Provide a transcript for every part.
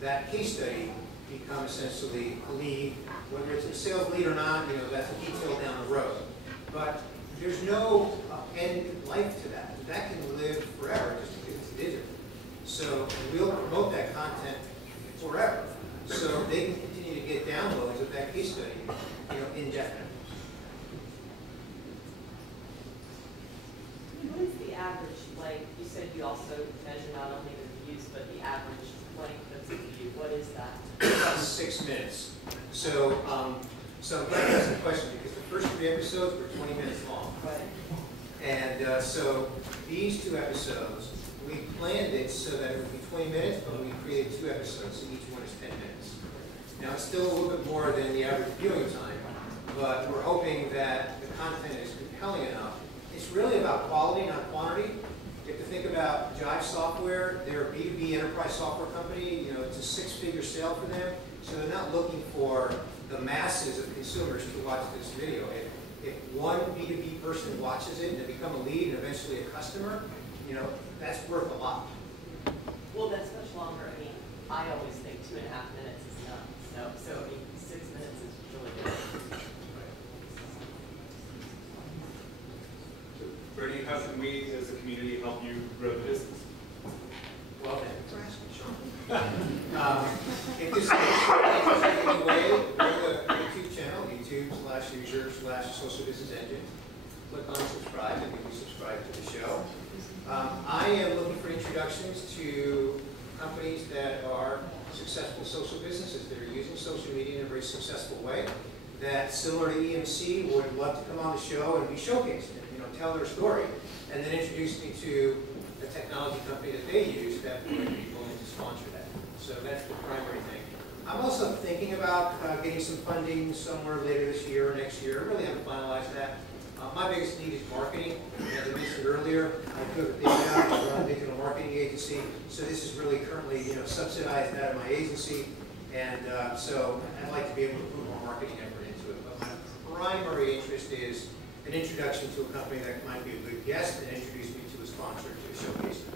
that case study become essentially a lead, whether it's a sales lead or not, that's a detail down the road. But there's no end life to that. That can live forever just because it's digital. So we'll promote that content forever. So they can continue to get downloads of that case study, indefinitely. What is the average length? You said you also measure not only the views, but the average length of the view. What is that? About 6 minutes. So, so I'm glad you asked the question because the first 3 episodes were 20 minutes long. Right. And so these 2 episodes, we planned it so that it would be 20 minutes, but we created 2 episodes, so each one is 10 minutes. Now it's still a little bit more than the average viewing time, but we're hoping that the content is compelling enough. It's really about quality, not quantity. You have to think about Jive Software. They're a B2B enterprise software company. It's a 6-figure sale for them. So they're not looking for the masses of consumers to watch this video. If one B2B person watches it and they become a lead and eventually a customer, that's worth a lot. Well, that's much longer. I mean, I always think 2.5 minutes is enough. So I mean, 6 minutes is really good. Bernie, how can we as a community help you grow the business? Well, thanks for asking, Sean. If this is any way, go to the YouTube channel, YouTube/user/social business engine. Click on subscribe and you'll be subscribed to the show. I am looking for introductions to companies that are successful social businesses that are using social media in a very successful way, that similar to EMC would love to come on the show and be showcased and tell their story, and then introduce me to a technology company that they use that would be willing to sponsor that. So that's the primary thing. I'm also thinking about getting some funding somewhere later this year or next year. I really haven't finalized that. My biggest need is marketing. As I mentioned earlier, I took a big job. I run a digital marketing agency, so this is really currently subsidized out of my agency, and so I'd like to be able to put more marketing effort into it. But my primary interest is an introduction to a company that might be a good guest and introduce me to a sponsor to showcase them.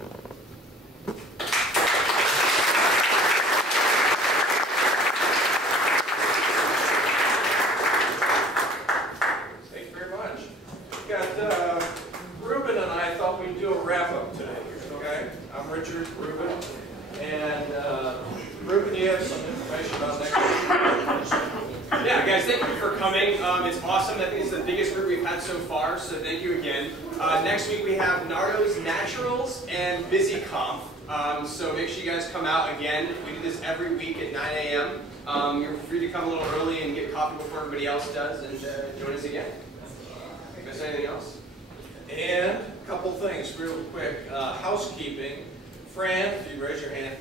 Thank you very much. We've got Ruben and I thought we'd do a wrap-up today. Okay, I'm Richard Ruben, and Ruben, you have some information about next week. Yeah, guys, thank you for coming. It's awesome. I think it's the biggest group we've had so far, so thank you again. Next week we have Nardo's Naturals and BusyConf. So make sure you guys come out again. We do this every week at 9 a.m. You're free to come a little early and get coffee before everybody else does, and join us again. Miss anything else? And a couple things real quick. Housekeeping. Fran, if you raise your hand.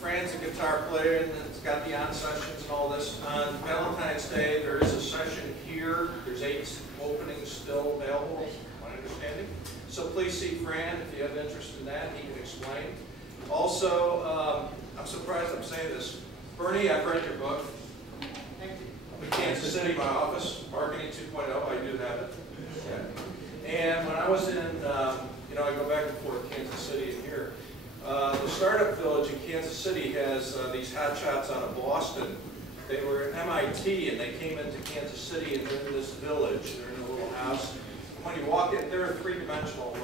Fran's a guitar player and it's got the on sessions and all this. On Valentine's Day, there is a session here. There's 8 openings still available, my understanding. So please see Fran if you have interest in that. He can explain. Also, I'm surprised I'm saying this. Bernie, I've read your book. Thank you. Kansas City, my office, Marketing 2.0. I do have it. Yeah. And when I was in, I go back and forth Kansas City and here. The Startup Village in Kansas City has these hotshots out of Boston. They were at MIT and they came into Kansas City and they're in this village. They're in a little house. And when you walk in, they're three-dimensional,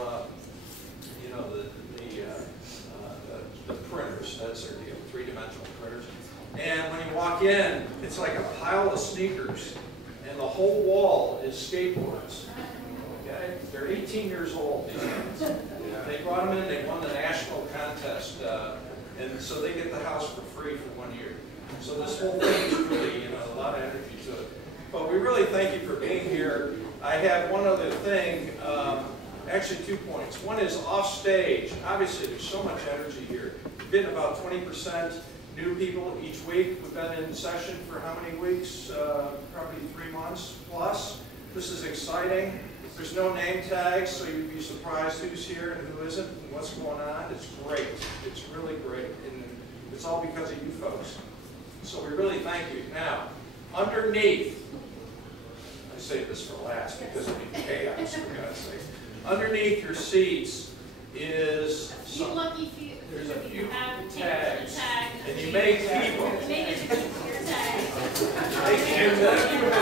the printers. That's their deal, three-dimensional printers. And when you walk in, it's like a pile of sneakers and the whole wall is skateboards. Okay? They're 18 years old, these guys. They brought them in, they won the national contest, and so they get the house for free for 1 year. So this whole thing is really, a lot of energy to it. But we really thank you for being here. I have one other thing, actually 2 points. One is off stage. Obviously, there's so much energy here. We're getting about 20% new people each week. We've been in session for how many weeks? Probably 3 months plus. This is exciting. There's no name tags, so you'd be surprised who's here and who isn't and what's going on. It's great. It's really great. And it's all because of you folks. So we really thank you. Now, underneath, I saved this for last because of the chaos, for God's sake. Underneath your seats is some, lucky few, there's a few have tags. tag And you make people. Make it your day. Make it your day.